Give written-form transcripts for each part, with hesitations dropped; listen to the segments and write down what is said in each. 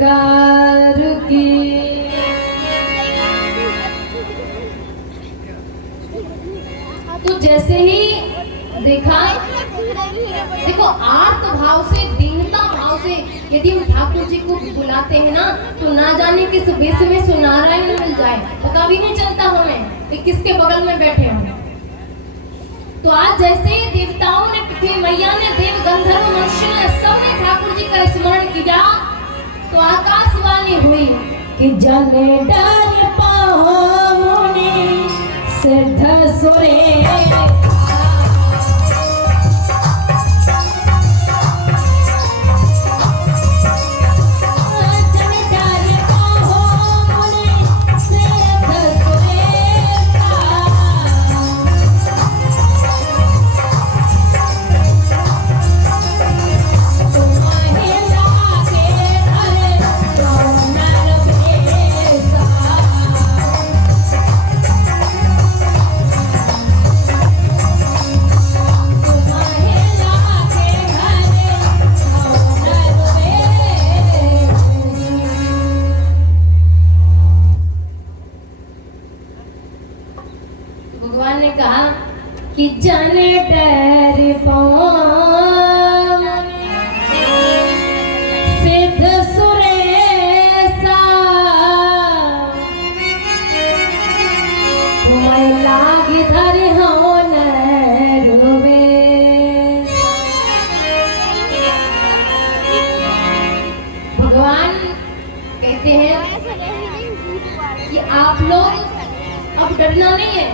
प्रकार की। तो जैसे ही देखा, देखो आर्त भाव से, दीनता भाव से यदि हम ठाकुर जी को बुलाते हैं ना, तो ना जाने किस वेश में सुनारायण मिल जाए, पता भी नहीं चलता हमें कि किसके बगल में बैठे हों। तो आज जैसे ही देवताओं ने, पृथ्वी मैया ने, देव गंधर्व मनुष्य ने, सबने ठाकुर जी का स्मरण किया, तो आकाशवाणी हुई कि जने डर पाओ मुनि सिद्ध सुरेश। भगवान ने कहा कि जाने डर पाओ सिद्ध सुरेशा, तुम्हें लाग धर हो न रोवे। भगवान कहते हैं कि आप लोग अब डरना नहीं है,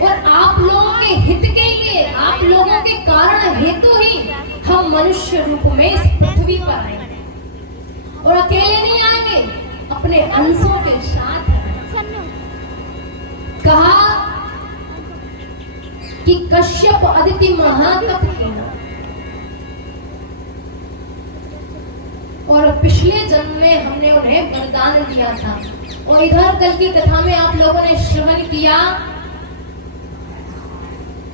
और आप लोगों के हित के लिए, आप लोगों के कारण हेतु ही हम मनुष्य रूप में इस पृथ्वी पर आए, और अकेले नहीं आएंगे, अपने अंशों के साथ। कहा कि कश्यप अदिति महातप कीना, और पिछले जन्म में हमने उन्हें वरदान दिया था। और इधर कल की कथा में आप लोगों ने श्रवण किया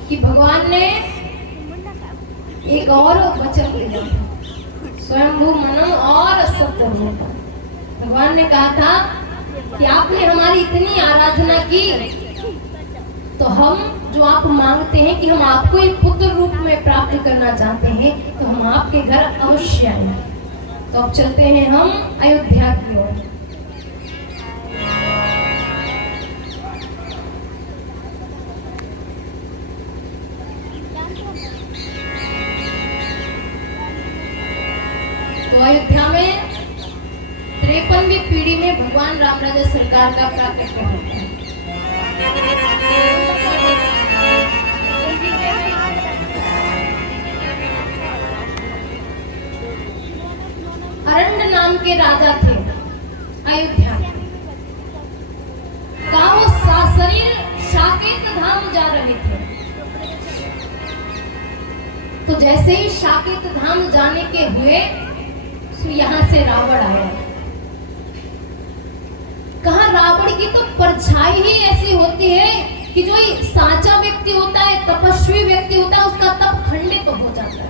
कि भगवान ने एक और वचन दिया, स्वयंभू मनम और सप्तम। भगवान ने कहा था कि आपने हमारी इतनी आराधना की, तो हम जो आप मांगते हैं कि हम आपको एक पुत्र रूप में प्राप्त करना चाहते हैं, तो हम आपके घर अवश्य आएंगे। तो अब चलते हैं हम अयोध्या की ओर। तो अयोध्या में 53वीं पीढ़ी में भगवान राम राजा सरकार का प्राकट्य होता है। अरण्य नाम के राजा थे अयोध्या में। कहा वो सशरीर साकेत धाम जा रहे थे। तो जैसे ही साकेत धाम जाने के हुए, यहाँ से रावण आया। कहा रावण की तो परछाई ही ऐसी होती है कि जो साचा व्यक्ति होता है, तपस्वी व्यक्ति होता है, उसका तप खंडित तो हो जाता है।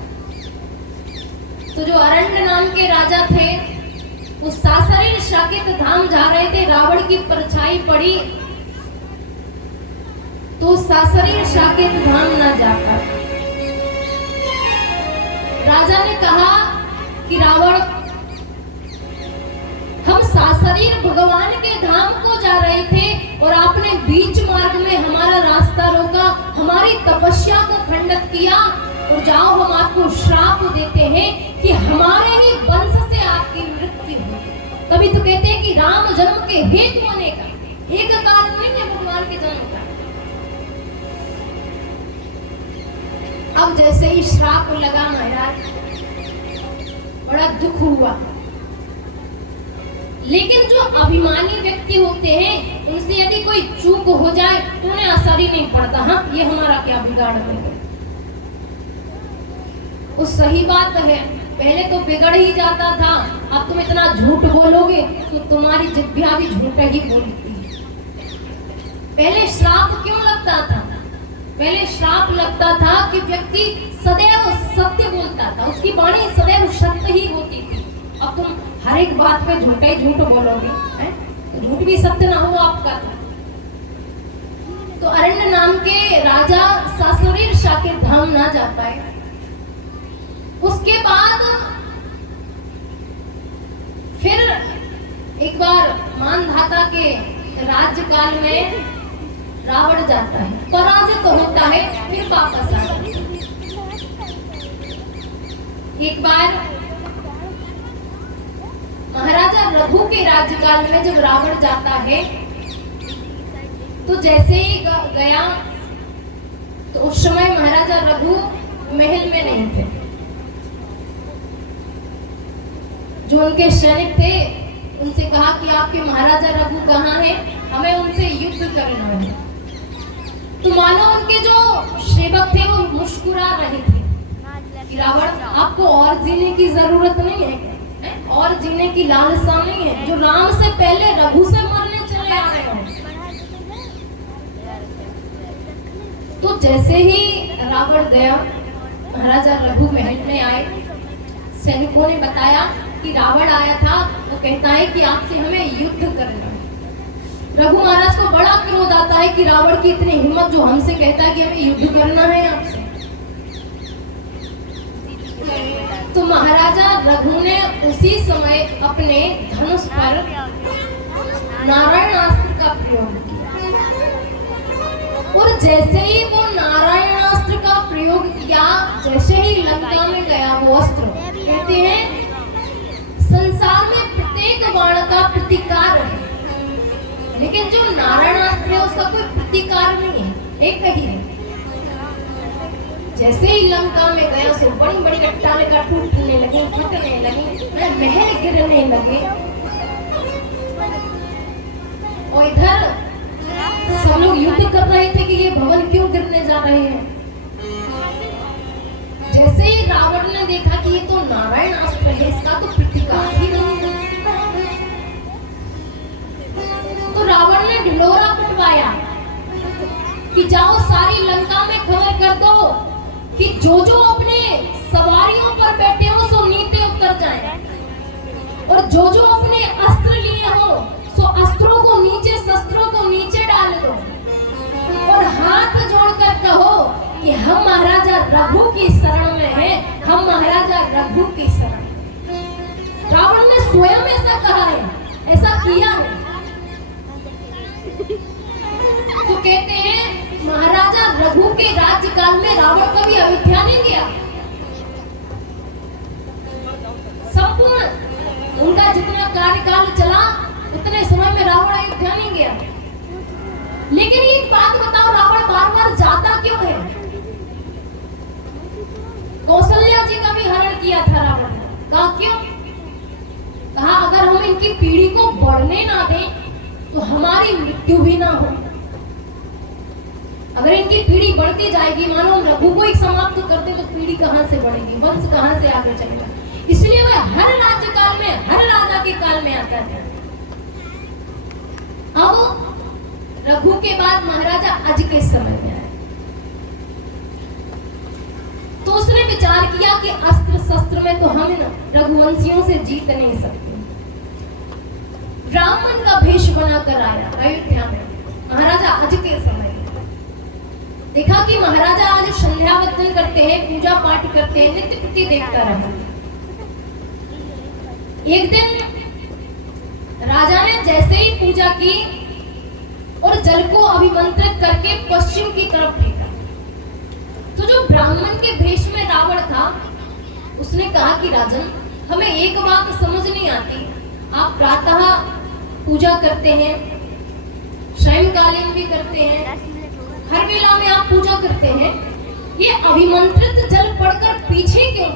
तो जो अरण्य नाम के राजा थे, वो सशरीर साकेत धाम जा रहे थे, रावण की परछाई पड़ी तो सशरीर साकेत धाम ना जाकर राजा ने कहा कि रावण, हम सशरीर भगवान के धाम को जा रहे थे और आपने बीच मार्ग में हमारा रास्ता रोका, हमारी तपस्या को खंडित किया, और जाओ हम आपको श्राप देते हैं कि हमारे ही वंश से आपकी मृत्यु हो। तभी तो कहते हैं कि राम जन्म के हेतु होने का एक कारण नहीं है भगवान के जन्म का। अब जैसे ही श्राप लगा महाराज, बड़ा दुख हुआ। लेकिन जो अभिमानी व्यक्ति होते हैं, उनसे यदि कोई चूक हो जाए तो उन्हें असर ही नहीं पड़ता। हाँ, ये हमारा क्या बिगाड़ देगा। वो सही बात है, पहले तो बिगड़ ही जाता था, अब तुम इतना झूठ बोलोगे तो तुम्हारी जिह्वा भी झूठ ही बोलती है। पहले श्राप क्यों लगता था? पहले श्राप लगता था कि व्यक्ति सदैव सत्य बोलता था, उसकी वाणी सदैव सत्य ही होती थी। अब तुम हर एक बात पे झूठा ही झूठ बोलोगे, हैं? झूठ भी सत्य ना हो आपका। तो अरण्य नाम के राजा सासुरीर शाकिर धाम ना जा पाए। उसके बाद फिर एक बार मानधाता के राज्यकाल में रावण जाता है, पराजित होता है, फिर वापस आता है। एक बार महाराजा रघु के राज्यकाल में जब रावण जाता है तो जैसे ही गया तो उस समय महाराजा रघु महल में नहीं थे। जो उनके सैनिक थे उनसे कहा कि आपके महाराजा रघु कहाँ हैं, हमें उनसे युद्ध करना है। तो मानो उनके जो सेवक थे वो मुस्कुरा रहे थे कि रावण आपको और जीने की जरूरत नहीं है, और जीने की लालसा नहीं है, जो राम से पहले रघु से मरने चले आ रहे हो। तो जैसे ही रावण गया, महाराजा रघु महल में आए, सैनिकों ने बताया कि रावण आया था, वो कहता है कि आपसे हमें युद्ध करना है। रघु महाराज को बड़ा क्रोध आता है कि रावण की इतनी हिम्मत, जो हमसे कहता है कि हमें युद्ध करना है आपसे। तो महाराजा रघु ने उसी समय अपने धनुष पर नारायणास्त्र का प्रयोग किया, और जैसे ही वो नारायणास्त्र का प्रयोग किया, जैसे ही लंका में गया वो अस्त्र, कहते हैं संसार में प्रत्येक बाण का प्रतिकार है, लेकिन जो नारायणास्त्र है उसका कोई प्रतिकार नहीं है, एक ही है। जैसे ही लंका में गया सो बड़ी बड़ी अट्टालिका टूटने लगी, फटने लगी, महल गिरने लगे, और इधर सब लोग युद्ध कर रहे थे कि ये भवन क्यों गिरने जा रहे हैं। जैसे ही रावण ने देखा कि ये तो नारायण अस्त्र है, इसका तो प्रतिकार ही नहीं है, तो रावण ने ढिंढोरा पिटवाया कि जाओ सारी लंका में खबर कर दो कि जो जो अपने सवारियों पर बैठे हो सो नीचे उतर जाएं, और जो जो अपने अस्त्र लिए हो सो अस्त्रों को नीचे, शस्त्रों को नीचे डाल दो, और हाथ जोड़कर कहो कि हम महाराजा रघु की शरण में हैं, हम महाराजा रघु की शरण। रावण ने स्वयं ऐसा कहा है, ऐसा किया है। तो कहते हैं महाराजा रघु के राज्यकाल में रावण कभी अयोध्या नहीं गया। संपूर्ण उनका जितना कार्यकाल चला उतने समय में रावण अयोध्या नहीं गया। लेकिन एक बात बताओ, रावण बार बार जाता क्यों है? कौशल्या जी का भी हरण किया था रावण ने, कहा क्यों? कहा अगर हम इनकी पीढ़ी को बढ़ने ना दें तो हमारी मृत्यु भी ना हो। अगर इनकी पीढ़ी बढ़ती जाएगी, मानो हम रघु को ही समाप्त करते तो पीढ़ी कहां से बढ़ेगी, वंश कहां से आगे चलेगा। इसलिए वह हर राज्यकाल में, हर राजा के काल में आता है। अब रघु के बाद महाराजा अज के समय में आए, तो उसने विचार किया कि अस्त्र शस्त्र में तो हम रघुवंशियों से जीत नहीं सकते। ब्राह्मण का भेष बनाकर आया अयोध्या में महाराजा अज के समय। देखा कि महाराजा आज संध्या वंदन करते हैं, पूजा पाठ करते हैं, नित्य प्रति देखता रहा। एक दिन राजा ने जैसे ही पूजा की और जल को अभिमंत्रित करके पश्चिम की तरफ फेंका, तो जो ब्राह्मण के भेष में रावण था उसने कहा कि राजन, हमें एक बात समझ नहीं आती, आप प्रातः पूजा करते हैं, सायंकालीन भी करते हैं, हर वेला में आप पूजा करते हैं, ये अभिमंत्रित जल पड़कर पीछे क्यों